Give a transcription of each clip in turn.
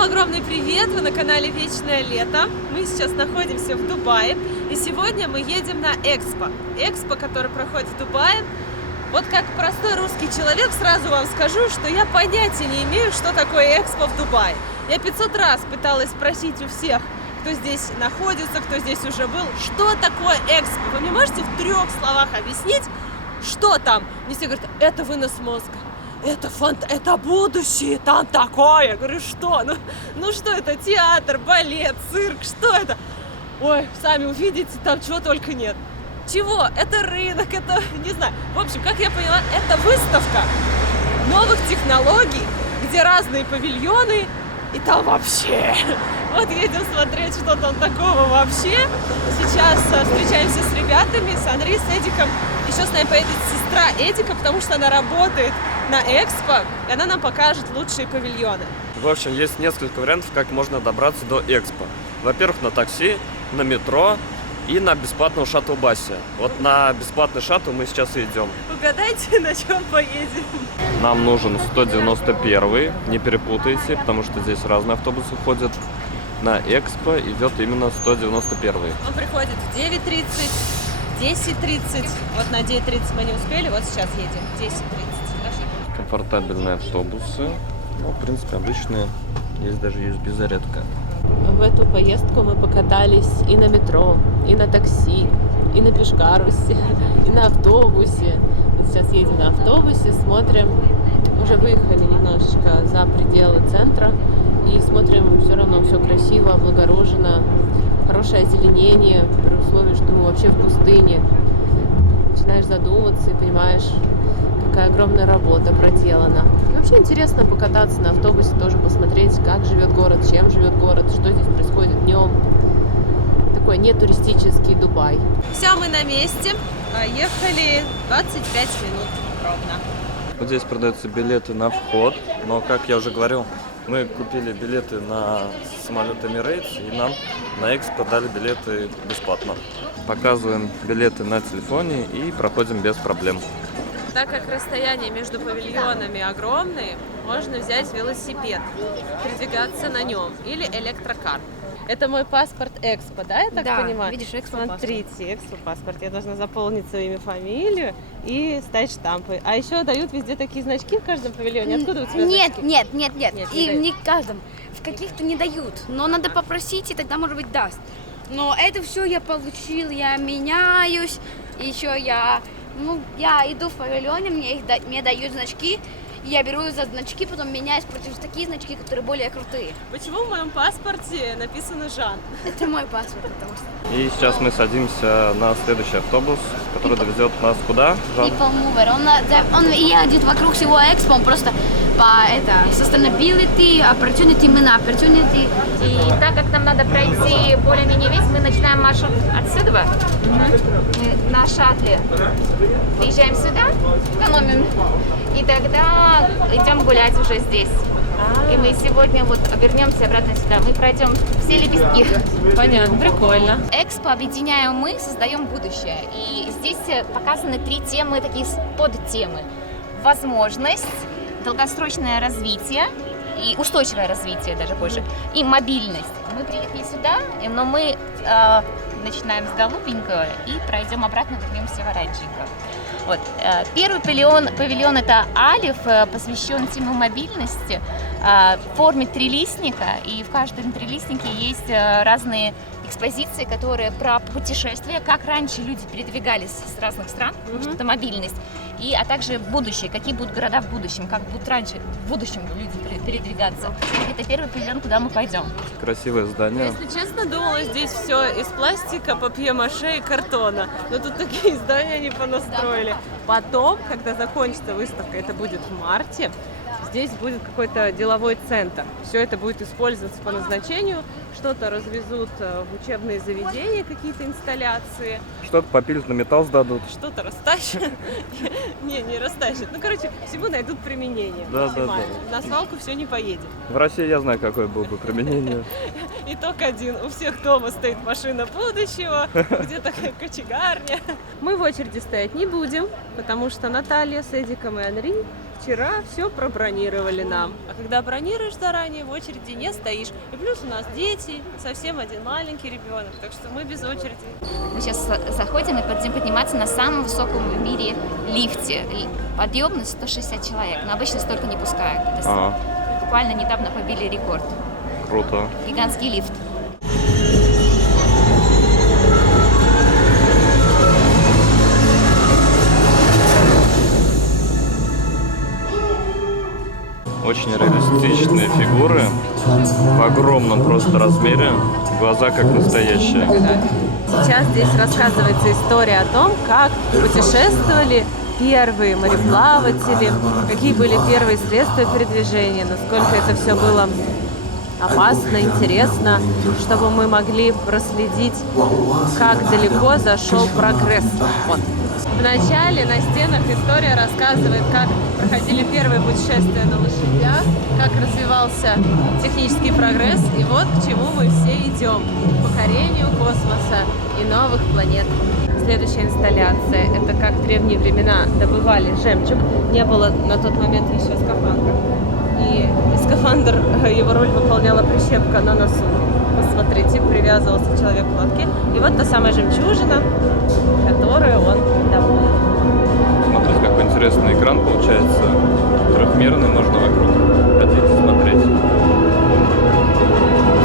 Всем огромный привет! Вы на канале Вечное Лето. Мы сейчас находимся в Дубае. И сегодня мы едем на Экспо. Экспо, который проходит в Дубае. Вот как простой русский человек сразу вам скажу, что я понятия не имею, что такое Экспо в Дубае. Я 500 раз пыталась спросить у всех, кто здесь находится, кто здесь уже был, что такое Экспо. Вы мне можете в 3 словах объяснить, что там? Мне все говорят, это вынос мозга. Это будущее, там такое. Я говорю, что? Ну что это? Театр, балет, цирк, что это? Ой, сами увидите, там чего только нет. Чего? Это рынок, это, не знаю. В общем, как я поняла, это выставка новых технологий, где разные павильоны, и там вообще. Вот едем смотреть, что там такого вообще. Сейчас встречаемся с ребятами, с Анри, с Эдиком. Еще с нами поедет сестра Эдика, потому что она работает на Экспо, и она нам покажет лучшие павильоны. В общем, есть несколько вариантов, как можно добраться до Экспо. Во-первых, на такси, на метро и на бесплатном шаттл-бассе. Вот на бесплатный шаттл мы сейчас и идем. Угадайте, на чем поедем? Нам нужен 191, не перепутайте, потому что здесь разные автобусы ходят. На Экспо идет именно 191. Он приходит в 9:30, 10:30. Вот на 9:30 мы не успели, вот сейчас едем. 10:30. Комфортабельные автобусы. Ну, в принципе, обычные. Есть даже USB-зарядка. В эту поездку мы покатались и на метро, и на такси, и на пешкарусе, и на автобусе. Вот сейчас едем на автобусе, смотрим. Уже выехали немножечко за пределы центра. И смотрим, все равно все красиво, облагорожено. Хорошее озеленение, при условии, что мы вообще в пустыне. Начинаешь задумываться и понимаешь, какая огромная работа проделана. И вообще интересно покататься на автобусе, тоже посмотреть, как живет город, чем живет город, что здесь происходит днем. Такой нетуристический Дубай. Все, мы на месте. Ехали 25 минут ровно. Вот здесь продаются билеты на вход, но, как я уже говорил, мы купили билеты на самолет Emirates, и нам на Экспо дали билеты бесплатно. Показываем билеты на телефоне и проходим без проблем. Так как расстояние между павильонами огромные, можно взять велосипед, передвигаться на нем, или электрокар. Это мой паспорт Экспо, да, я так понимаю? Видишь, Экспо. Смотрите, Экспо паспорт. Я должна заполнить свое имя, фамилию и ставить штампы. А еще дают везде такие значки в каждом павильоне. Откуда у тебя значки? Нет. Не Не каждом. В каких-то не дают. Но надо попросить, и тогда, может быть, даст. Но это все я получил, я меняюсь. Еще я иду в павильоне, мне дают значки. Я беру за значки, потом меняюсь против такие значки, которые более крутые. Почему в моем паспорте написано Жан? Это мой паспорт, потому что. И сейчас мы садимся на следующий автобус, который довезет нас куда, Жан? People Mover. Он едет вокруг всего Экспо, он просто по sustainability, opportunity, мы на opportunity. И так как нам надо пройти более-менее весь, мы начинаем маршрут отсюда, на шаттле. Приезжаем сюда, экономим, и тогда идем гулять уже здесь. И мы сегодня вот вернемся обратно сюда. Мы пройдем все лепестки. Понятно, прикольно. Экспо объединяем мы, создаем будущее. И здесь показаны 3 темы, такие подтемы. Возможность, долгосрочное развитие и устойчивое развитие даже больше, и мобильность. Мы приехали сюда, но мы начинаем с голубенького и пройдем обратно, вернемся в оранжевенького. Вот. Первый павильон это Алиф, посвящен теме мобильности в форме трилистника, и в каждом трилистнике есть разные экспозиции, которые про путешествия, как раньше люди передвигались с разных стран, потому что это мобильность, а также будущее, какие будут города в будущем, как будут раньше в будущем люди передвигаться. Это первый павильон, куда мы пойдем. Красивое здание. Если честно, думала, здесь все из пластика, папье-маше и картона. Но тут такие здания они понастроили. Потом, когда закончится выставка, это будет в марте, здесь будет какой-то деловой центр. Все это будет использоваться по назначению. Что-то развезут в учебные заведения, какие-то инсталляции. Что-то попилят на металл, сдадут. Что-то растащат. Не растащат. Ну, короче, всему найдут применение. Да. На свалку все не поедет. В России я знаю, какое было бы применение. Итог один. У всех дома стоит машина будущего, где-то кочегарня. Мы в очереди стоять не будем, потому что Наталья с Эдиком и Анри вчера все пробронировали нам. А когда бронируешь заранее, в очереди не стоишь. И плюс у нас дети, совсем один маленький ребенок, так что мы без очереди. Мы сейчас заходим и будем подниматься на самом высоком в мире лифте. Подъемность 160 человек, но обычно столько не пускают. Это буквально недавно побили рекорд. Круто. Гигантский лифт. Очень реалистичные фигуры в огромном просто размере, глаза как настоящие. Сейчас здесь рассказывается история о том, как путешествовали первые мореплаватели, какие были первые средства передвижения, насколько это все было опасно, интересно, чтобы мы могли проследить, как далеко зашел прогресс. Вот. Вначале на стенах история рассказывает, как проходили первые путешествия на лошадях, как развивался технический прогресс, и вот к чему мы все идем. К покорению космоса и новых планет. Следующая инсталляция – это как в древние времена добывали жемчуг. Не было на тот момент еще скафандра. И скафандр, его роль выполняла прищепка на носу. Посмотрите, привязывался человек к лодке. И вот та самая жемчужина, которую он добыл. Смотрите, какой интересный экран получается. Трехмерный, можно вокруг ходить и смотреть.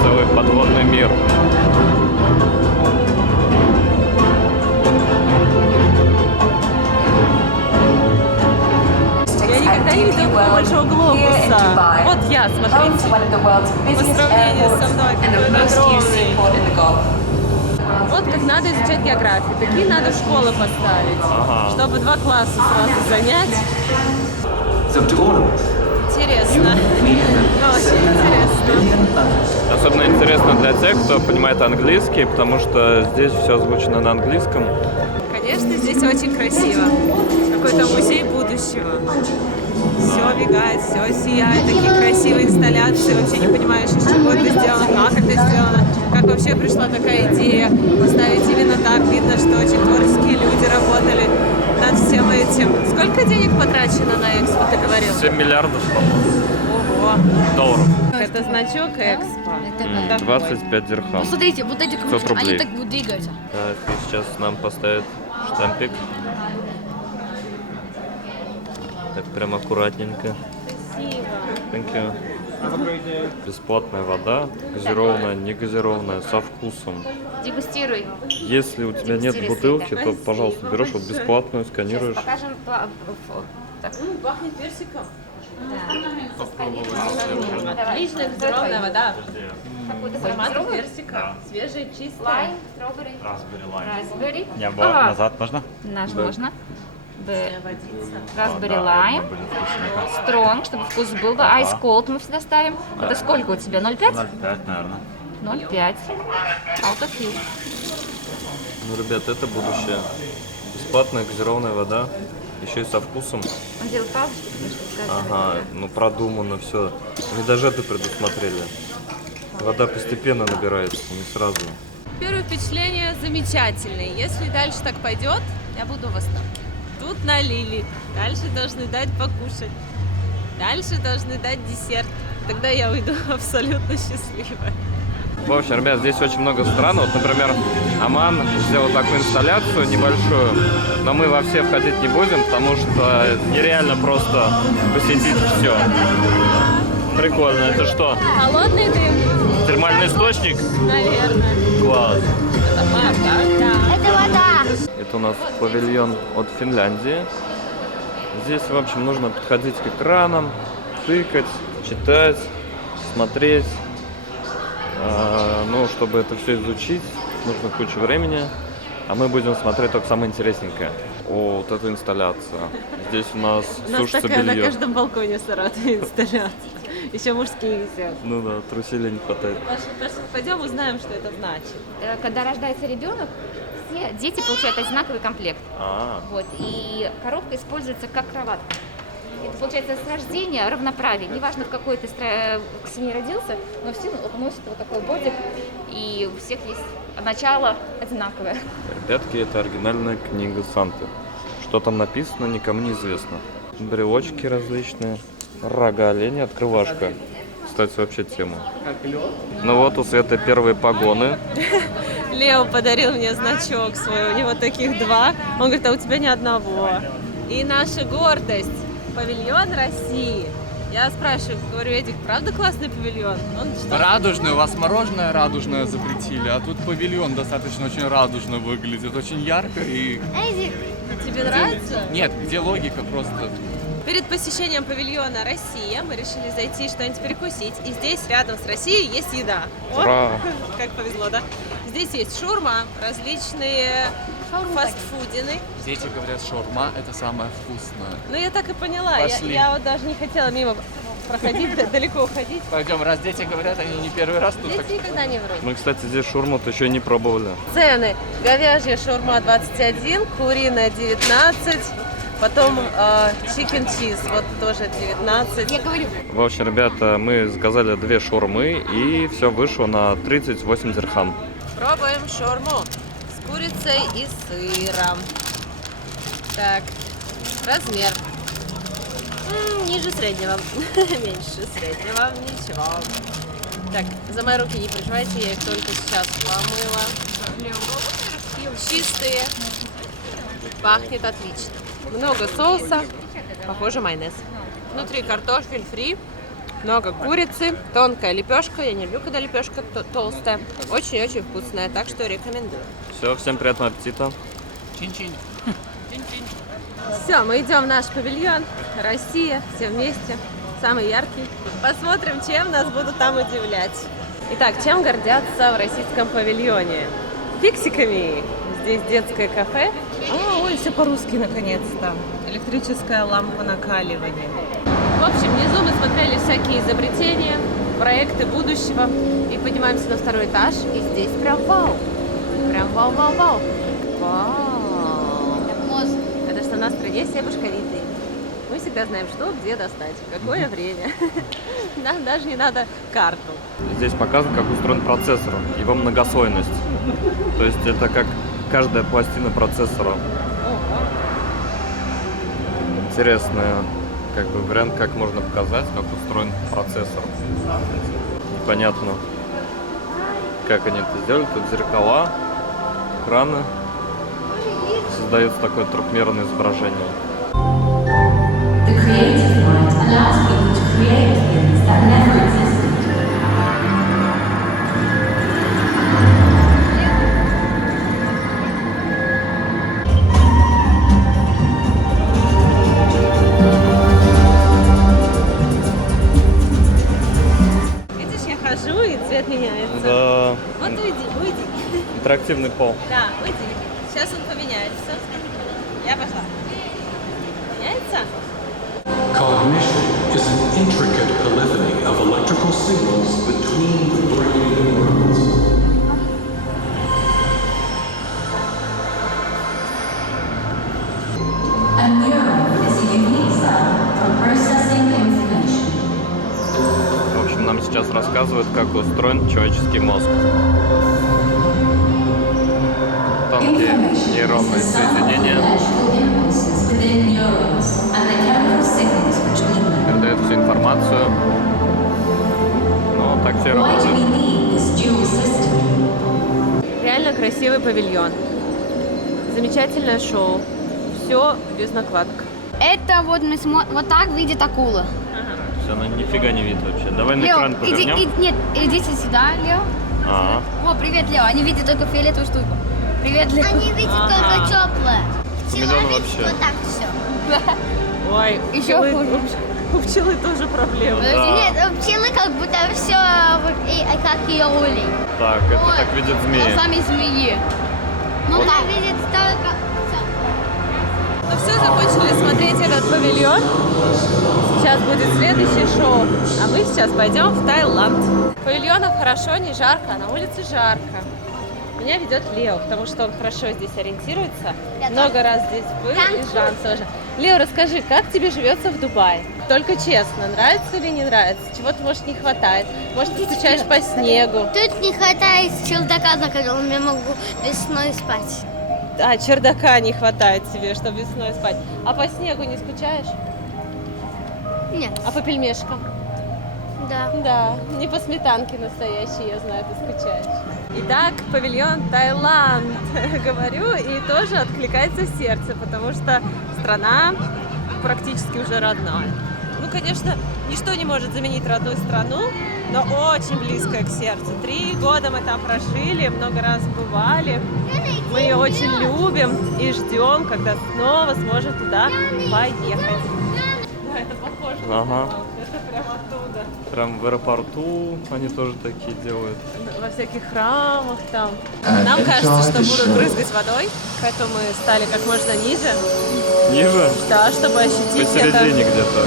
Целый подводный мир. Я никогда не видела такого большого глобуса. Вот я, смотрите. По сравнению со мной, какой он огромный. Вот как надо изучать географию. Такие надо в школы поставить, чтобы 2 класса сразу занять. Интересно. Очень интересно. Особенно интересно для тех, кто понимает английский, потому что здесь все озвучено на английском. Конечно, здесь очень красиво. Какой-то музей будущего. Все мигает, все сияет, такие красивые инсталляции. Вообще не понимаешь, из чего это сделано, как это сделано, как вообще пришла такая идея поставить именно так. Видно, что очень творческие люди работали над всем этим. Сколько денег потрачено на Экспо, ты говорил? 7 миллиардов, по-моему, Ого. долларов. Это значок Экспо. 25 дирхам. Посмотрите, вот эти 500 кружки, рублей. они так вот двигаются. Так, и сейчас нам поставят штампик. Так, прям аккуратненько. Спасибо. Thank you. Бесплатная вода, газированная, негазированная, со вкусом. Дегустируй. Если у тебя нет Интересно, бутылки, да. то, пожалуйста, берешь вот бесплатную, сканируешь. Покажем так. Пахнет персиком. Да. Отличная газированная вода. Какой-то С ароматом аромат персика. Свежая, чистая. Лайм, стробери, raspberry. Не, назад можно? Наш Да. можно. Водица. Raspberry lime. Strong, чтобы вкус был. Ice cold мы всегда ставим. Это сколько у тебя? 0,5? 0,5, наверное. 0,5. Autofill. Ну, ребят, это будущее. Бесплатная газированная вода, еще и со вкусом. Он делает палочки, потому что сказано. Ага, ну продумано все. Они даже это предусмотрели. Вода постепенно набирается, не сразу. Первое впечатление замечательное. Если дальше так пойдет, я буду в восторге. Тут налили, дальше должны дать покушать, дальше должны дать десерт. Тогда я уйду абсолютно счастливая. В общем, ребят, здесь очень много стран. Вот, например, Оман сделал такую инсталляцию небольшую, но мы во все входить не будем, потому что нереально просто посетить все. Прикольно. Это что? Холодный дым, Термальный источник? наверное. Класс. Это вода. Это у нас павильон от Финляндии. Здесь, в общем, нужно подходить к экранам, тыкать, читать, смотреть. Ну, чтобы это все изучить, нужно кучу времени. А мы будем смотреть только самое интересненькое. О, вот эта инсталляция. Здесь у нас У нас сушится такая на белье. каждом балконе в Саратове инсталляция. Еще мужские висят. Ну да, труселей не хватает. Паша, пойдем узнаем, что это значит. Когда рождается ребенок, все дети получают одинаковый комплект. Вот, и коробка используется как кроватка. Это получается с рождения равноправие. Неважно, в какой ты семье родился, но все носят вот такой бодик, и у всех есть начало одинаковое. Ребятки, это оригинальная книга Санты. Что там написано, никому не известно. Брелочки различные. Рога оленя, открывашка. Кстати, вообще тема. Ну вот у Светы первые погоны. Лео подарил мне значок свой, у него таких 2. Он говорит, а у тебя ни одного. И наша гордость, павильон России. Я спрашиваю, говорю, Эдик, правда классный павильон? Он что? Радужный, у вас мороженое радужное запретили, а тут павильон достаточно очень радужно выглядит, очень ярко и... Тебе нравится? Нет, где логика просто? Перед посещением павильона «Россия» мы решили зайти что-нибудь перекусить. И здесь рядом с Россией есть еда. О, Ура! как повезло, да? Здесь есть шаурма, различные фастфудины. Дети говорят, шаурма – это самое вкусное. Ну, я так и поняла. Пошли. Я вот даже не хотела мимо проходить, далеко уходить. Пойдем, раз дети говорят, они не первый раз тут. Дети никогда не врут. Мы, кстати, здесь шаурму-то еще не пробовали. Цены. Говяжья шаурма 21, куриная 19, потом chicken cheese, вот тоже 19. Я говорю, В общем, ребята, мы заказали 2 шаурмы, и все вышло на 38 дирхам. Пробуем шаурму с курицей и сыром. Так, размер. Ниже среднего. Меньше среднего. Ничего. Так, за мои руки не переживайте, я их только сейчас помыла. Чистые. Пахнет отлично. Много соуса. Похоже, майонез. Внутри картофель фри. Много курицы. Тонкая лепешка. Я не люблю, когда лепешка толстая. Очень-очень вкусная, так что рекомендую. Все, всем приятного аппетита. Чин-чин. Все, мы идем в наш павильон. Россия, все вместе. Самый яркий. Посмотрим, чем нас будут там удивлять. Итак, чем гордятся в российском павильоне? Фиксиками. Здесь детское кафе. Ой, все по-русски наконец-то. Электрическая лампа накаливания. В общем, внизу мы смотрели всякие изобретения, проекты будущего. И поднимаемся на 2-й этаж. И здесь прям вау. Прям вау-вау-вау. Вау. мозг. Это что на стране Себушковитой. Мы всегда знаем, что где достать, в какое время. Нам даже не надо карту. Здесь показано, как устроен процессор, его многослойность. То есть это как каждая пластина процессора. Интересный как бы вариант, как можно показать, как устроен процессор. Непонятно, как они это сделали. Тут зеркала, экраны. Создается такое трехмерное изображение. The creative mind allows people to create things that never existed. Видишь, я хожу, и цвет меняется. Да, Вот уйди. интерактивный пол. Да, уйди. Сейчас он поменяется. Я пошла. Меняется? Cognition is an intricate polyphony of electrical signals between the brain and neurons. A neuron is a unique cell for processing information. В общем, нам сейчас рассказывают, как устроен человеческий мозг. Тонкие Information нейронные is the sum of the соединения electrical impulses within neurons and the chemical signals between them. передают всю информацию. Ну, так все Why do we работает. need this dual system? Реально красивый павильон. Замечательное шоу. Все без накладок. Это вот мы смотрим, вот так видит акула. Все, она нифига не видит вообще. Давай на Лео, экран повернем. нет, идите сюда, Лео. Ага. О, привет, Лео. Они видят только фиолетовую штуку. Привет, Лео. Они видят только теплое. Миллион вообще. Вот так все. Ой, Еще пчелы- хуже. у пчелы тоже проблемы. Да. Нет, у пчелы как будто все как ее улей. Так, это так видят змеи. Глазами змеи. Ну она видит только... Ну все, закончили смотреть этот павильон. Сейчас будет следующее шоу. А мы сейчас пойдем в Таиланд. В павильонах хорошо, не жарко, а на улице жарко. Меня ведет Лео, потому что он хорошо здесь ориентируется. Я Много раз здесь был, и Жан тоже. Лео, расскажи, как тебе живется в Дубае? Только честно, нравится или не нравится? Чего ты, может, не хватает? Может, ты скучаешь по снегу? Тут не хватает чердака, на котором я могу весной спать. А, чердака не хватает тебе, чтобы весной спать. А по снегу не скучаешь? Нет. А по пельмешкам? Да. Да, не по сметанке настоящей, я знаю, ты скучаешь. Итак, павильон Таиланд, говорю, и тоже откликается в сердце, потому что страна практически уже родная. Ну, конечно, ничто не может заменить родную страну, но очень близкая к сердцу. 3 года мы там прожили, много раз бывали. Мы ее очень любим и ждем, когда снова сможем туда поехать. Да, это похоже. Ага. Это прямо оттуда. Прям в аэропорту они тоже такие делают. Во всяких храмах там. Нам кажется, что будут брызгать водой, поэтому мы стали как можно ниже. Ниже? Да, чтобы ощутить Посередине это. где-то.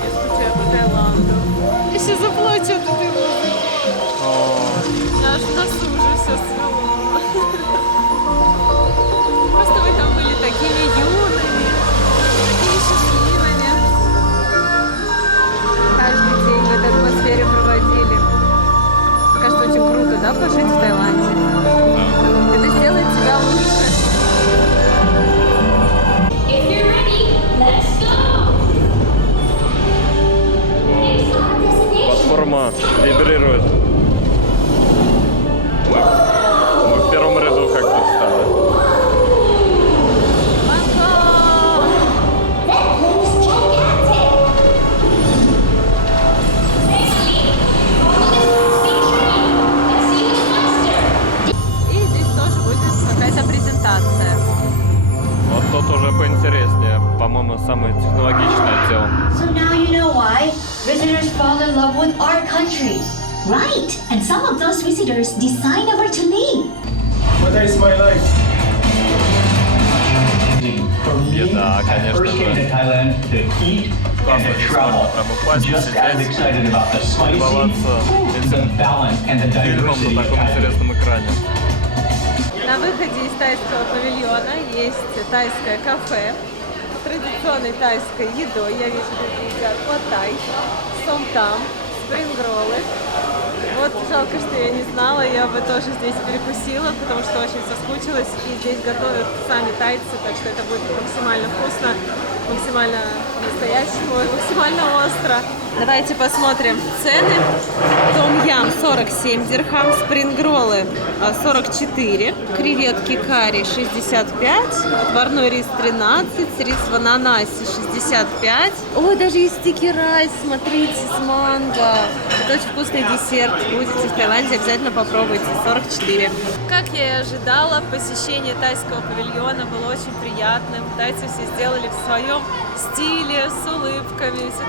Я скучаю по Таиланду. Я сейчас заплачу от этой музыки. Аж в носу уже все свело. Просто вы там были такими юными, такими счастливыми. Каждый день в этой атмосфере проводили. Кажется, очень круто, да, пожить в Таиланде? Да. Это сделает тебя лучше. If you're ready, let's go! Next stop destination. Платформа вибрирует. Мы в первом ряду как бы стали. That place is gigantic! Next, follow this speed train and see who's faster. И здесь тоже будет какая-то презентация. Вот тут уже поинтереснее. По-моему, самый технологичный отдел. So now you know why visitors fall in love with our country. Right, and some of those visitors decide over to me. What is my life? Еда, конечно же. Thailand to eat and to travel. Just as excited about the spicy, the balance and the Фильмом diversity на of таком Thailand. интересном экране. На выходе из тайского павильона есть тайское кафе с традиционной тайской едой. Я вижу, люди едят пад-тай, сом-там, спрингроллы. Вот жалко, что я не знала, я бы тоже здесь перекусила, потому что очень соскучилась. И здесь готовят сами тайцы, так что это будет максимально вкусно, максимально по-настоящему и максимально остро. Давайте посмотрим цены. Том-ям 47 дирхам, спрингроллы 44, креветки карри 65, отварной рис 13, рис в ананасе 65. Ой, даже есть стики-райс, смотрите, с манго. Это очень вкусный десерт. Будете в Таиланде, обязательно попробуйте. 44. Как я и ожидала, посещение тайского павильона было очень приятным. Тайцы все сделали в своем стиле, с улыбками. Все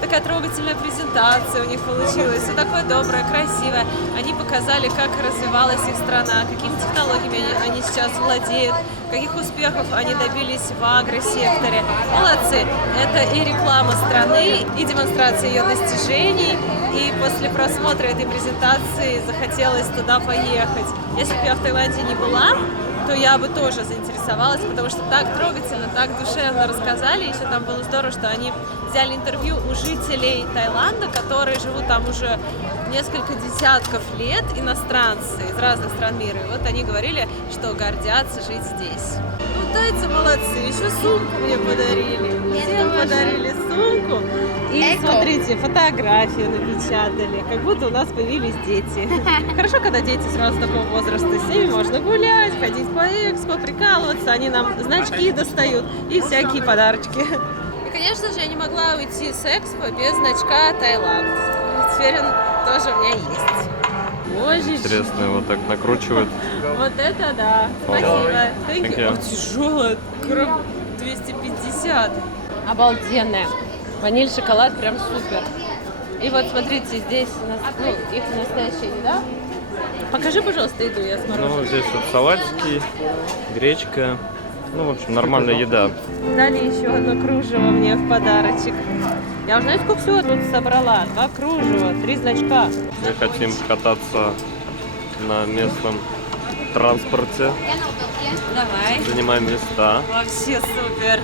такая трогательная презентация у них получилась. Все такое доброе, красивое. Они показали, как развивалась их страна, какими технологиями они сейчас владеют, каких успехов они добились в агросекторе. Молодцы! Это и реклама страны, и демонстрация ее достижений. И после просмотра этой презентации захотелось туда поехать. Если бы я в Таиланде не была, то я бы тоже заинтересовалась, потому что так трогательно, так душевно рассказали. Еще там было здорово, что они взяли интервью у жителей Таиланда, которые живут там уже несколько десятков лет, иностранцы из разных стран мира. И вот они говорили, что гордятся жить здесь. Ну, тайцы молодцы, еще сумку мне подарили. Всем подарили сумку. И смотрите, фотографию напечатали, как будто у нас появились дети. Хорошо, когда дети сразу такого возраста, с ними можно гулять, ходить по экспо, прикалываться, они нам значки достают и всякие подарочки. И, конечно же, я не могла уйти с экспо без значка Таиланд. Теперь он тоже у меня есть. Боже, Интересно, его так накручивают. вот это да. Спасибо. Thank you. you. О, тяжелая. Грамм 250. Обалденная. Ваниль, шоколад, прям супер. И вот смотрите, здесь их настоящая еда. Покажи, пожалуйста, еду, я смотрю. Ну, здесь вот салатики, гречка. Ну, в общем, нормальная еда. Дали еще одно кружево мне в подарочек. Я уже, знаете, сколько всего тут собрала? 2 кружева, 3 значка. Мы хотим кататься на местном транспорте. Давай. Занимаем места. Вообще супер.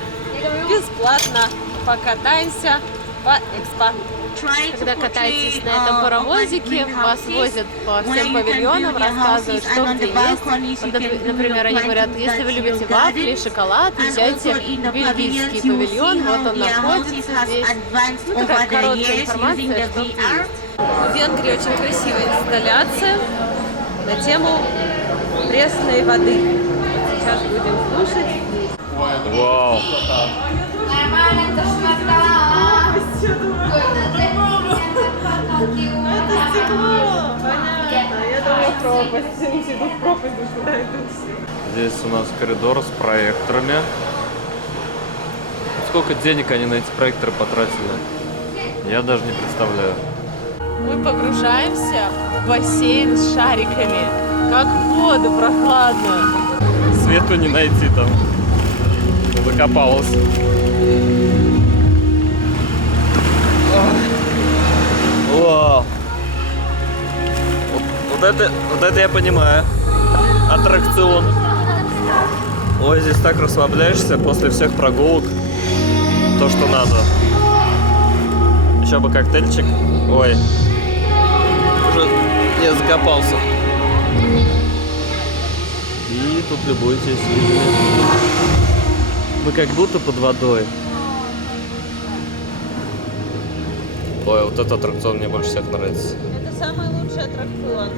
Бесплатно покатаемся по экспо. Когда катаетесь на этом паровозике, вас возят по всем павильонам, рассказывают, что где есть. Вот, например, они говорят, если вы любите вафли, шоколад, езжайте в бельгийский павильон, вот он находится здесь. Ну, такая короткая информация, что где есть. В Венгрии очень красивая инсталляция на тему пресной воды. Сейчас будем слушать. Вау! Это стекло! Понятно. Я думала, пропасть. Иду в пропасть, куда иду. Здесь у нас коридор с проекторами. Сколько денег они на эти проекторы потратили? Я даже не представляю. Мы погружаемся в бассейн с шариками. Как в воду, прохладно. Свету не найти там. Закопалась. Вау. Вот это я понимаю. Аттракцион. Ой, здесь так расслабляешься после всех прогулок. То, что надо. Еще бы коктейльчик. Ой. Уже я закопался. И тут любуйтесь. Вы как будто под водой. Ой, вот этот аттракцион мне больше всех нравится. Это самый лучший аттракцион.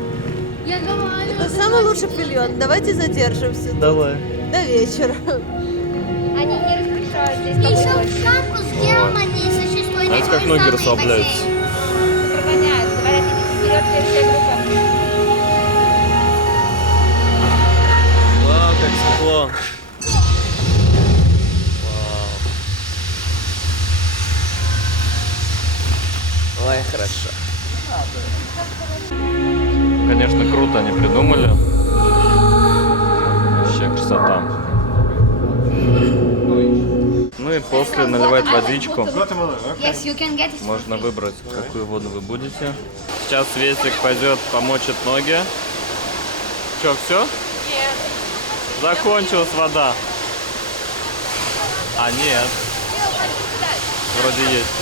Это самый лучший павильон. Давайте задержимся. Давай. До вечера. Они не разрешают здесь Еще побыть в больше. Кампус Германии существует Знаете, такой как ноги самый расслабляются? бассейн. Прогоняют, говорят, идите вперед, следующая группа. Вау, как тепло. Вау. Ой, хорошо. Конечно, круто они придумали. Вообще красота. Ну и после наливать водичку. Yes, you can get it. Можно выбрать, какую воду вы будете. Сейчас Светик пойдет помочит ноги. Че, все? Нет. Закончилась вода. А, нет. Вроде есть.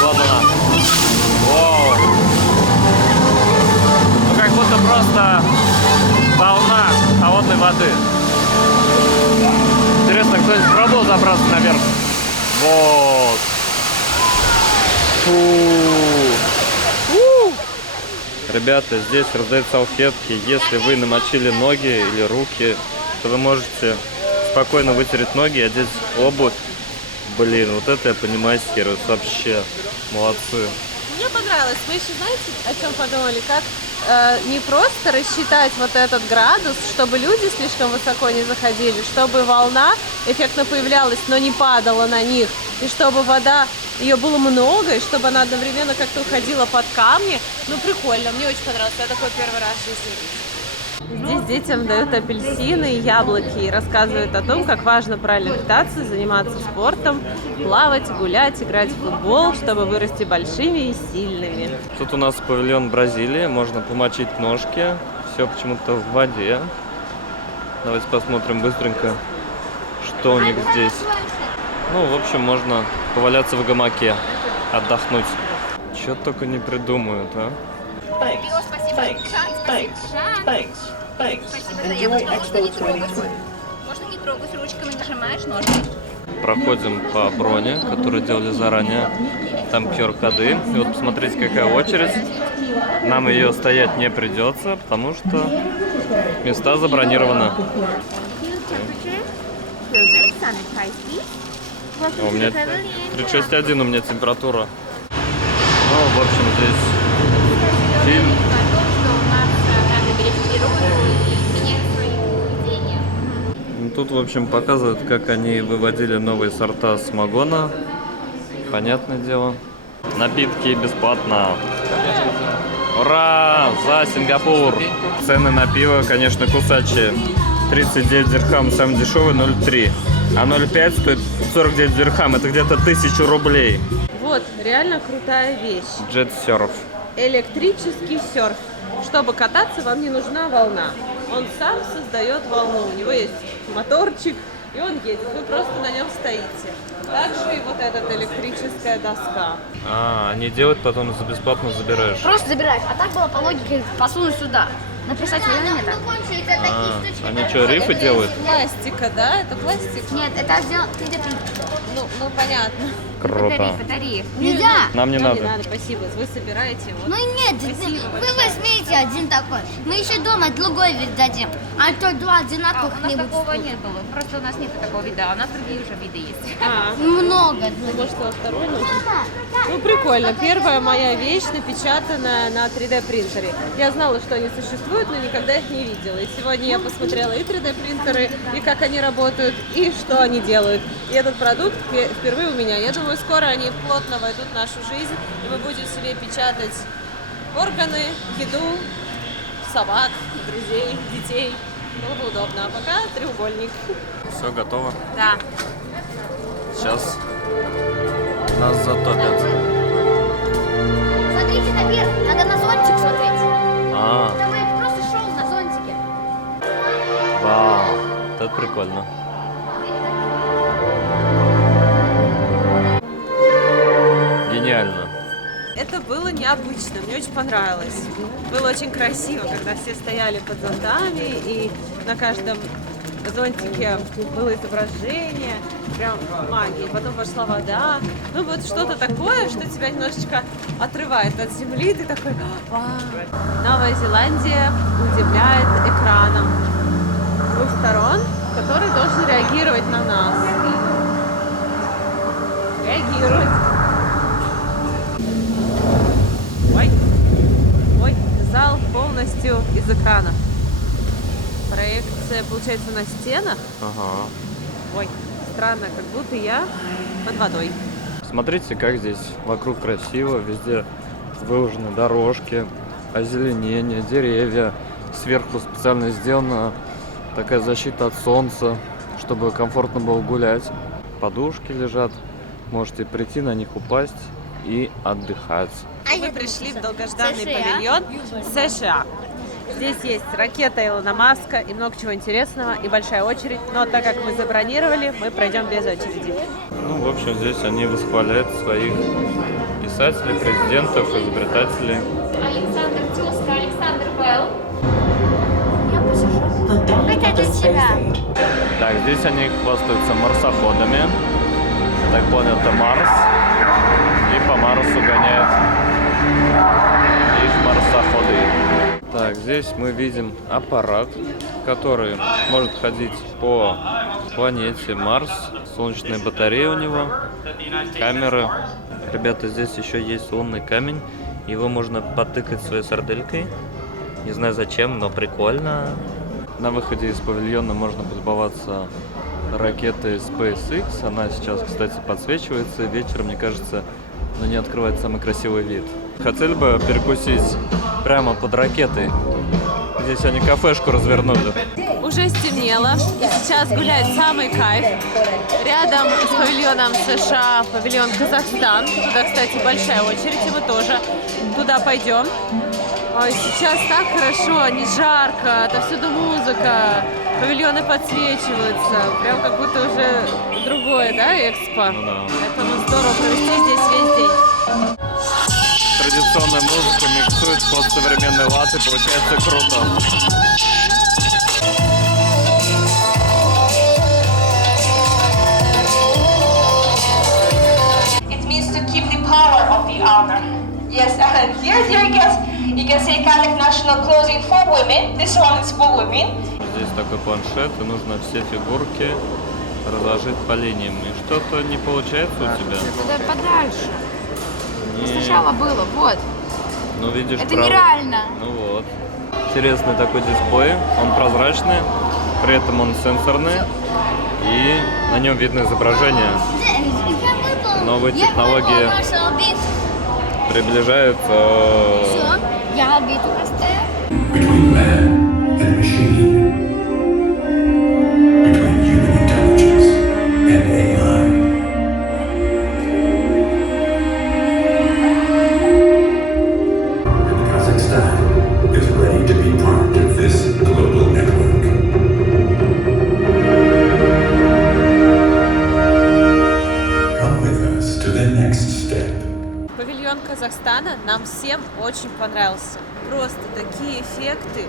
Вот она. Вау. Ну, как будто просто волна холодной воды. Интересно, кто-нибудь пробовал забраться наверх? Вот. Фу. Ребята, здесь раздают салфетки. Если вы намочили ноги или руки, то вы можете спокойно вытереть ноги и одеть обувь. Блин, вот это я понимаю, сервис. Вообще молодцы. Мне понравилось. Мы еще, знаете, о чем подумали? Как не просто рассчитать вот этот градус, чтобы люди слишком высоко не заходили, чтобы волна эффектно появлялась, но не падала на них, и чтобы вода, ее было много, и чтобы она одновременно как-то уходила под камни. Ну, прикольно, мне очень понравилось. Я такой первый раз в жизни вижу. Здесь детям дают апельсины и яблоки и рассказывают о том, как важно правильно питаться, заниматься спортом, плавать, гулять, играть в футбол, чтобы вырасти большими и сильными. Тут у нас павильон Бразилии, можно помочить ножки, все почему-то в воде. Давайте посмотрим быстренько, что у них здесь. Ну, в общем, можно поваляться в гамаке, отдохнуть. Что только не придумают, а? Спасибо за яблоко. Можно не трогать. Можно не трогать, ручками нажимаешь ножки. Проходим по броне, которую делали заранее. Там QR-коды. И вот посмотрите, какая очередь. Нам ее стоять не придется, потому что места забронированы. У меня 36,1 у меня температура. Ну, в общем, здесь фильм. Тут, в общем, показывают, как они выводили новые сорта самогона. Понятное дело. Напитки бесплатно. Ура! За Сингапур! Цены на пиво, конечно, кусачие. 39 дирхам, самый дешевый 0,3. А 0,5 стоит 49 дирхам. Это где-то 1000 рублей. Вот, реально крутая вещь. Джет-серф. Электрический серф. Чтобы кататься, вам не нужна волна. Он сам создает волну. У него есть моторчик, и он едет, вы просто на нем стоите. Также и вот эта электрическая доска. Они делают, потом за бесплатно забираешь. Просто забираешь. А так было по логике посунуть сюда. Написать время так. Они что, рифы делают? Пластика, да? Это пластик? Нет, это сделал 3D. Ну понятно. Круто. Это риф. Нельзя. Нам не Нам надо. не надо, спасибо. Вы собираете вот. Ну нет, вы возьмите один такой. Мы еще дома другой вид дадим. А то два У одинаковых нас не такого будет. не было. Просто у нас нет такого вида, а у нас другие уже виды есть. Много. Ну, может, во второй нужно? Ну, прикольно. Первая моя вещь напечатанная на 3D принтере. Я знала, что они существуют, но никогда их не видела. И сегодня я посмотрела и 3D принтеры, и как они работают, и что они делают. И этот продукт впервые у меня. Я думаю, скоро они плотно войдут в нашу жизнь, и мы будем себе печатать органы, еду, собак, друзей, детей. Было бы удобно. А пока треугольник. Все готово. Да. Сейчас нас затопят. Смотрите наверх, надо на зонтик смотреть. А, Там я просто шел на зонтике. вау, это прикольно. Гениально. Это было необычно, мне очень понравилось. Было очень красиво, когда все стояли под зонтами, и на каждом зонтике было изображение, прям магия. Потом пошла вода. Ну вот что-то такое, что тебя немножечко отрывает от земли. Ты такой, вау. Новая Зеландия удивляет экраном с двух сторон, который должен реагировать на нас. Реагирует. Ой, зал полностью из экранов. Проекция получается на стенах. Ага. Ой, странно, как будто я под водой. Смотрите, как здесь вокруг красиво, везде выложены дорожки, озеленение, деревья. Сверху специально сделана такая защита от солнца, чтобы комфортно было гулять. Подушки лежат, можете прийти на них упасть и отдыхать. Мы пришли в долгожданный павильон США. Здесь есть ракета Илона Маска и много чего интересного, и большая очередь. Но так как мы забронировали, мы пройдем без очереди. Ну, в общем, здесь они восхваляют своих писателей, президентов, изобретателей. Александр Тезка, Александр Белл. Это для тебя. Так, здесь они хвастаются марсоходами. Я так понял, это Марс. И по Марсу гоняют их марсоходы. Так, здесь мы видим аппарат, который может ходить по планете Марс. Солнечные батареи у него, камеры. Ребята, здесь еще есть лунный камень. Его можно потыкать своей сарделькой. Не знаю зачем, но прикольно. На выходе из павильона можно полюбоваться ракетой SpaceX. Она сейчас, кстати, подсвечивается. Вечером, мне кажется, на ней открывает самый красивый вид. Хотели бы перекусить прямо под ракетой. Здесь они кафешку развернули. Уже стемнело, и сейчас гуляет самый кайф. Рядом с павильоном США павильон Казахстан. Туда, кстати, большая очередь, и мы тоже туда пойдем. Ой, сейчас так хорошо, не жарко, отовсюду музыка, павильоны подсвечиваются. Прям как будто уже другое, да, экспо? Ну да. Поэтому здорово провести здесь весь день. Традиционная музыка миксует под современный лад, и получается круто. It means to keep the power of the honor. Yes, and here you can see Kazakh national clothing for women. This one is for women. Здесь такой планшет, и нужно все фигурки разложить по линиям. И что-то не получается у тебя. Туда подальше. Не. Сначала было, вот. Ну, видишь, Это право. нереально. Ну вот. Интересный такой дисплей. Он прозрачный, при этом он сенсорный. И на нем видно изображение. Новые технологии приближаются. Все, я обиду поставила. Between man and machine. Between human intelligence and AI. And Kazakhstan is ready to be part of this global network. павильон Казахстана нам всем очень понравился. Просто такие эффекты,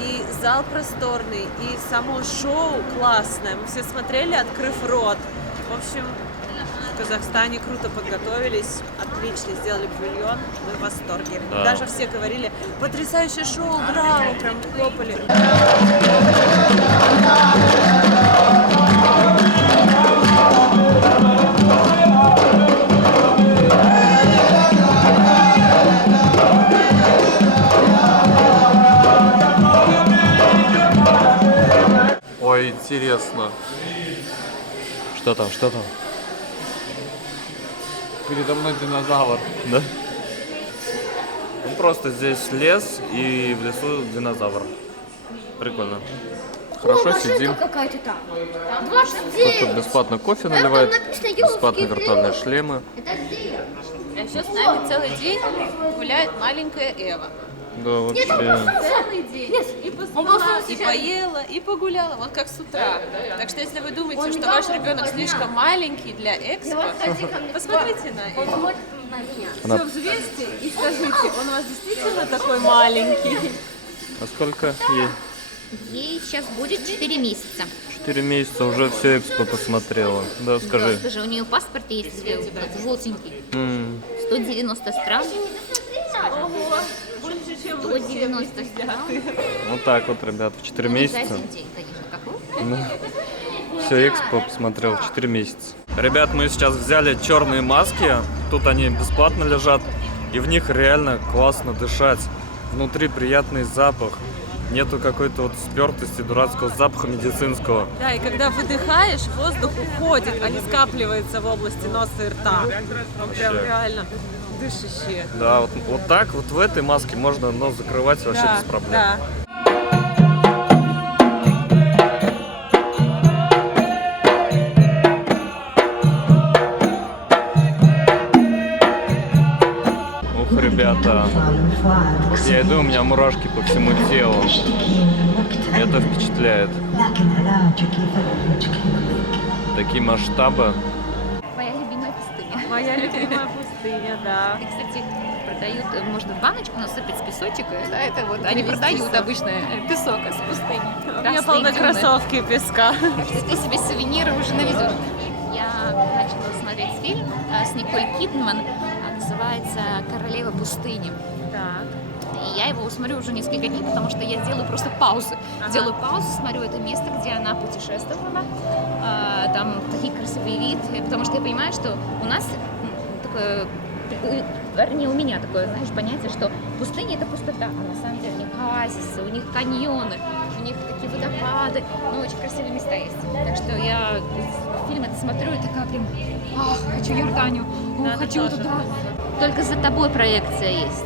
и зал просторный, и само шоу классное. Мы все смотрели, открыв рот. В общем, в Казахстане круто подготовились, отлично сделали павильон, мы в восторге. Да. Даже все говорили, потрясающее шоу, браво, прям хлопали. Ой, интересно. Что там, что там? Передо мной динозавр. Да? Ну, просто здесь лес, и в лесу динозавр. Прикольно. Хорошо, сидим. какая-то там. Тут бесплатно кофе наливают, бесплатно виртуальные шлемы. Это где? А еще с нами целый день гуляет маленькая Эва. Да, вообще. Целый день. И поспала, и поела, и погуляла, вот как с утра. Так что если вы думаете, что ваш ребенок слишком маленький для экспо, посмотрите на Эву. Она- Все взвесьте и скажите, он у вас действительно такой маленький? А сколько ей? Ей сейчас будет 4 месяца. 4 месяца уже все экспо посмотрела. Да, скажи. Даже у нее в паспорте есть желтенький. 190 стран. Ого, больше, чем вы все 190 стран. Вот так вот, ребят, в 4 Ну, не за месяца. один день, конечно, как вы. Все экспо посмотрел в 4 месяца. Ребят, мы сейчас взяли черные маски. Тут они бесплатно лежат. И в них реально классно дышать. Внутри приятный запах. Нету какой-то вот спертости, дурацкого запаха медицинского. Да, и когда выдыхаешь, воздух уходит, а не скапливается в области носа и рта. Он прям реально дышащие. Да, вот так вот в этой маске можно нос закрывать вообще без проблем. Да. Ух, ребята, вот я иду, у меня мурашки по всему телу. Это впечатляет. Такие масштабы. Моя любимая пустыня. Моя любимая пустыня, да. И, кстати, продают, можно в баночку насыпать песочек, да, это вот, они привезти продают сок. обычно песок из пустыни. У меня полно кроссовки песка. Так что ты себе сувениры уже навезешь. Я начала смотреть фильм с Николь Кидман, называется «Королева пустыни». Так. И я его смотрю уже несколько дней, потому что я делаю просто паузы. Делаю паузу, смотрю это место, где она путешествовала. Там такие красивые виды, потому что я понимаю, что у нас такое, вернее, у меня такое, знаешь, понятие, что пустыня — это пустота, а на самом деле у них оазисы, у них каньоны, у них такие водопады, ну, очень красивые места есть. Так что я фильм это смотрю и такая прям, ах, хочу Иорданию, хочу туда. Только за тобой проекция есть.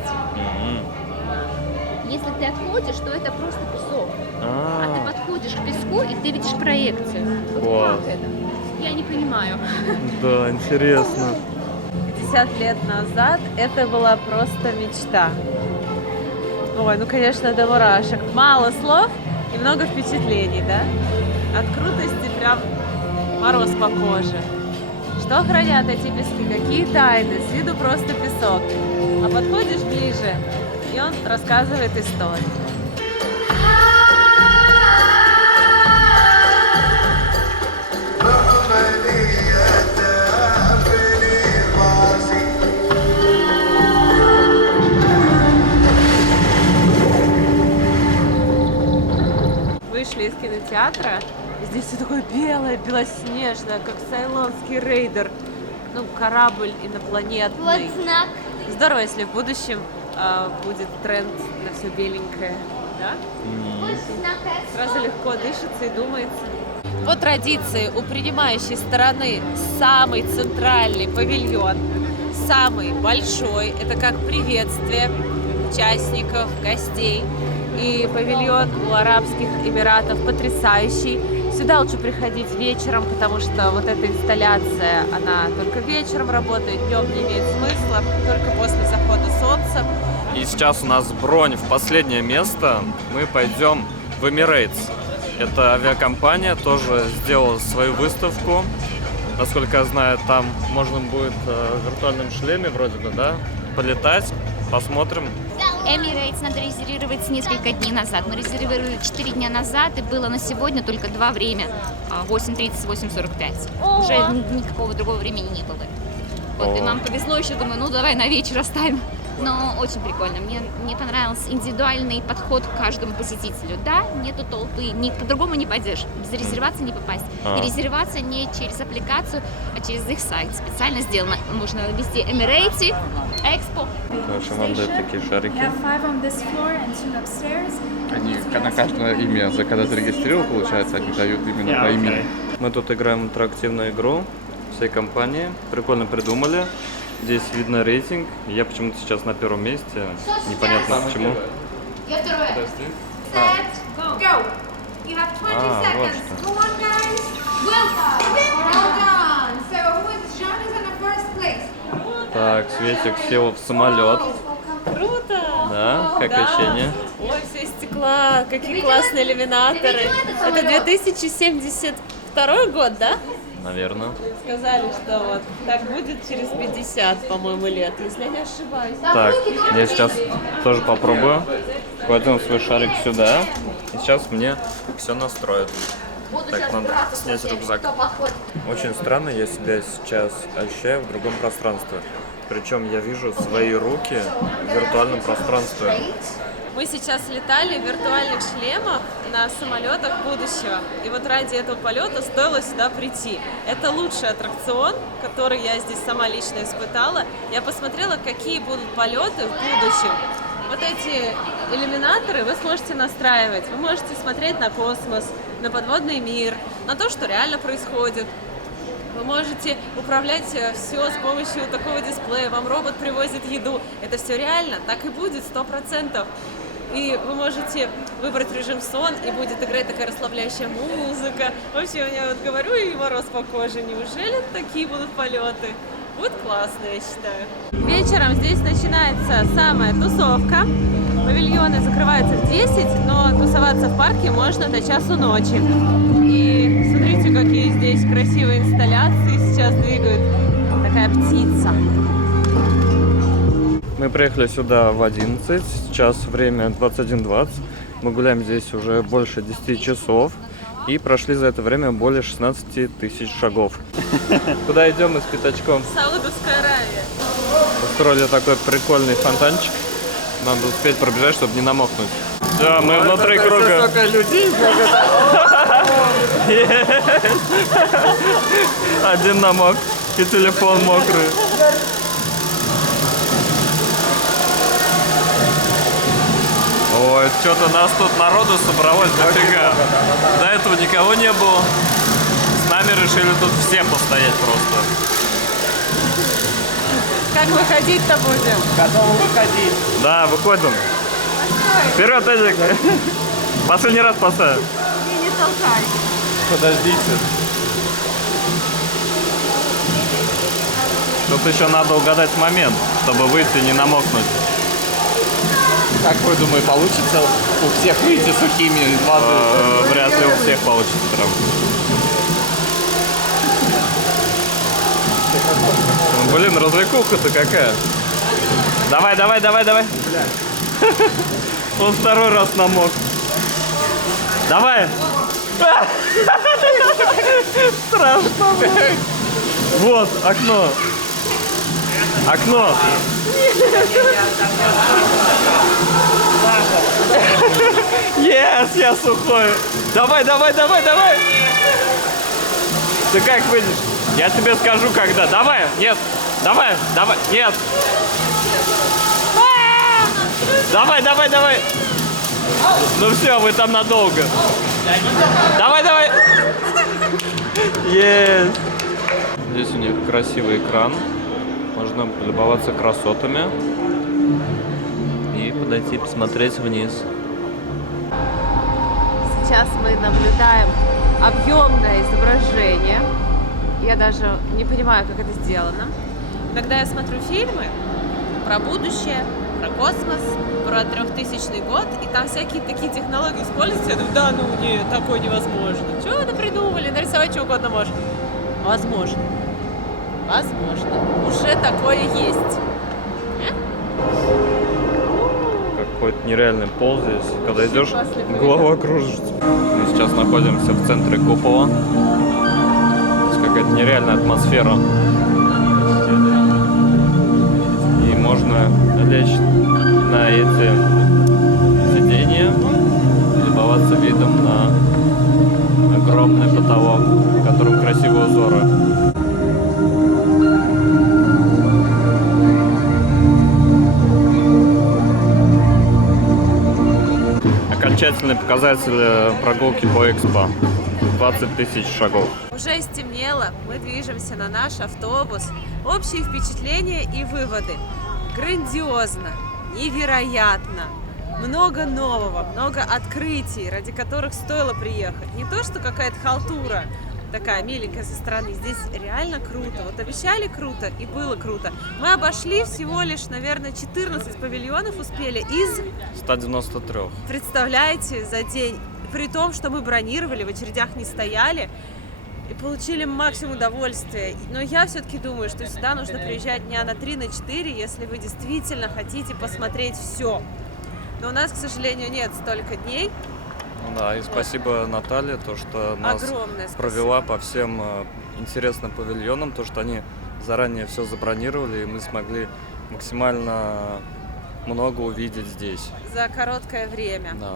Если ты отходишь, то это просто песок. А ты подходишь к песку, и ты видишь проекцию. Вот Класс. как это? Я не понимаю. Да, интересно. 50 лет назад это была просто мечта. Ой, ну, конечно, до мурашек. Мало слов и много впечатлений, да? От крутости прям мороз по коже. Что хранят эти пески? Какие тайны? С виду просто песок. А подходишь ближе, и он рассказывает историю. Вышли из кинотеатра, и здесь все такое белое, белоснежное, как цейлонский рейдер. Ну, корабль инопланетный. Вот знак. Здорово, если в будущем будет тренд на все беленькое, да? Вот знак. Сразу легко дышится и думается. По традиции у принимающей стороны самый центральный павильон, самый большой, это как приветствие участников, гостей. И павильон у Арабских Эмиратов потрясающий. Сюда лучше приходить вечером, потому что вот эта инсталляция, она только вечером работает, днем не имеет смысла, только после захода солнца. И сейчас у нас бронь в последнее место. Мы пойдем в Emirates. Это авиакомпания, тоже сделала свою выставку. Насколько я знаю, там можно будет в виртуальном шлеме вроде бы, да, полетать. Посмотрим. Emirates надо резервировать несколько дней назад. Мы резервировали 4 дня назад, и было на сегодня только 2 время. 8:30, 8:45. Уже никакого другого времени не было. Вот, и нам повезло еще, думаю, ну давай на вечер оставим. Но очень прикольно. Мне понравился индивидуальный подход к каждому посетителю. Да, нету толпы, по-другому не пойдешь. Без резервации не попасть. И резервация не через аппликацию, а через их сайт. Специально сделано. Можно ввести Emirates, Expo. Короче, вам дают такие шарики. Они на каждое имя, когда ты регистрировал, получается, они дают именно по имени. Мы тут играем в интерактивную игру всей компании. Прикольно придумали. Здесь видно рейтинг. Я почему-то сейчас на первом месте. Непонятно почему. Я второе. Set, go. You have 20 вот seconds. что. Go on, guys. Well done. So who is John is in the first place? Так, Светик сел в самолет. Круто! Да, как ощущение? Ой, все из стекла, какие классные иллюминаторы. Это 2072 год, да? Наверное. Сказали, что вот так будет через 50, по-моему, лет, если я не ошибаюсь. Так, я сейчас тоже попробую. Кладем свой шарик сюда. И сейчас мне все настроят. Так, надо снять рюкзак. Очень странно, я себя сейчас ощущаю в другом пространстве. Причем я вижу свои руки в виртуальном пространстве. Мы сейчас летали в виртуальных шлемах на самолетах будущего. И вот ради этого полета стоило сюда прийти. Это лучший аттракцион, который я здесь сама лично испытала. Я посмотрела, какие будут полеты в будущем. Вот эти иллюминаторы вы сможете настраивать. Вы можете смотреть на космос, на подводный мир, на то, что реально происходит. Вы можете управлять все с помощью такого дисплея. Вам робот привозит еду. Это все реально, так и будет 100%. И вы можете выбрать режим сон, и будет играть такая расслабляющая музыка. Вообще, я вот говорю, и мороз по коже. Неужели такие будут полеты? Будет классно, я считаю. Вечером здесь начинается самая тусовка. Павильоны закрываются в 10, но тусоваться в парке можно до часу ночи. И смотрите, какие здесь красивые инсталляции сейчас двигают. Такая птица. Мы приехали сюда в 11, сейчас время 21:20. Мы гуляем здесь уже больше 10 часов и прошли за это время более 16 тысяч шагов. Куда идем мы с пятачком? Саудовская Аравия. Устроили такой прикольный фонтанчик. Надо успеть пробежать, чтобы не намокнуть. Все, мы внутри круга. Столько людей. Один намок и телефон мокрый. Ой, что-то нас тут народу собралось дофига. До этого никого не было. С нами решили тут все постоять просто. Как выходить-то будем? Готовы выходить. Да, выходим. Вперед, Эдик. Последний раз поставим. И не толкай. Подождите. Тут еще надо угадать момент, чтобы выйти и не намокнуть. Как вы думаете, получится у всех выйти сухими из воды? Вряд ли у всех получится прям. Блин, развлекуха-то какая. Давай, давай, давай, давай. Он второй раз намок. Давай. Страшно. Вот, окно. Окно. Yes, я сухой. Давай, давай, давай, давай. Ты как выйдешь? Я тебе скажу, когда. Давай, нет. Давай, давай, нет. Давай, давай, давай. Ну все, вы там надолго. Давай, давай. Yes. Здесь у них красивый экран. Можно полюбоваться красотами и подойти посмотреть вниз. Сейчас мы наблюдаем объемное изображение. Я даже не понимаю, как это сделано. Когда я смотрю фильмы про будущее, про космос, про 3000 год, и там всякие такие технологии используются, я думаю, да ну нет, такое невозможно. Чего вы придумали? Нарисовать что угодно можно. Возможно. Возможно. Уже такое есть. Какой-то нереальный пол здесь. Когда идешь, Классный голова кружится. Мы сейчас находимся в центре купола. Здесь какая-то нереальная атмосфера. И можно лечь на эти сиденья и любоваться видом на огромный потолок, в котором красивые узоры. Окончательный показатель прогулки по Экспо. 20 тысяч шагов. Уже стемнело, мы движемся на наш автобус. Общие впечатления и выводы. Грандиозно, невероятно, много нового, много открытий, ради которых стоило приехать. Не то, что какая-то халтура такая миленькая со стороны. Здесь реально круто. Вот обещали круто, и было круто. Мы обошли всего лишь, наверное, 14 павильонов успели из... 193. Представляете, за день. При том, что мы бронировали, в очередях не стояли и получили максимум удовольствия. Но я все-таки думаю, что сюда нужно приезжать дня на 3, на 4, если вы действительно хотите посмотреть все. Но у нас, к сожалению, нет столько дней. Ну да, и спасибо Наталье, то, что нас провела по всем интересным павильонам, то, что они заранее все забронировали, и мы смогли максимально много увидеть здесь. За короткое время. Да.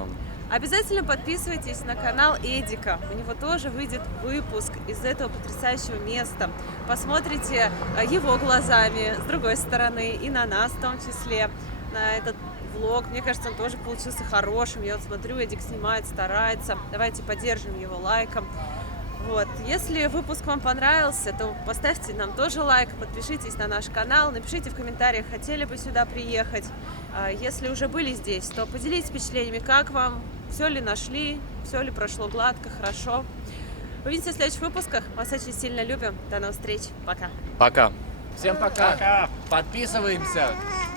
Обязательно подписывайтесь на канал Эдика. У него тоже выйдет выпуск из этого потрясающего места. Посмотрите его глазами, с другой стороны, и на нас в том числе, на этот влог. Мне кажется, он тоже получился хорошим. Я вот смотрю, Эдик снимает, старается. Давайте поддержим его лайком. Вот. Если выпуск вам понравился, то поставьте нам тоже лайк, подпишитесь на наш канал, напишите в комментариях, хотели бы сюда приехать. Если уже были здесь, то поделитесь впечатлениями, как вам, все ли нашли, все ли прошло гладко, хорошо. Увидимся в следующих выпусках. Вас очень сильно любим. До новых встреч. Пока. Пока. Всем пока. Подписываемся.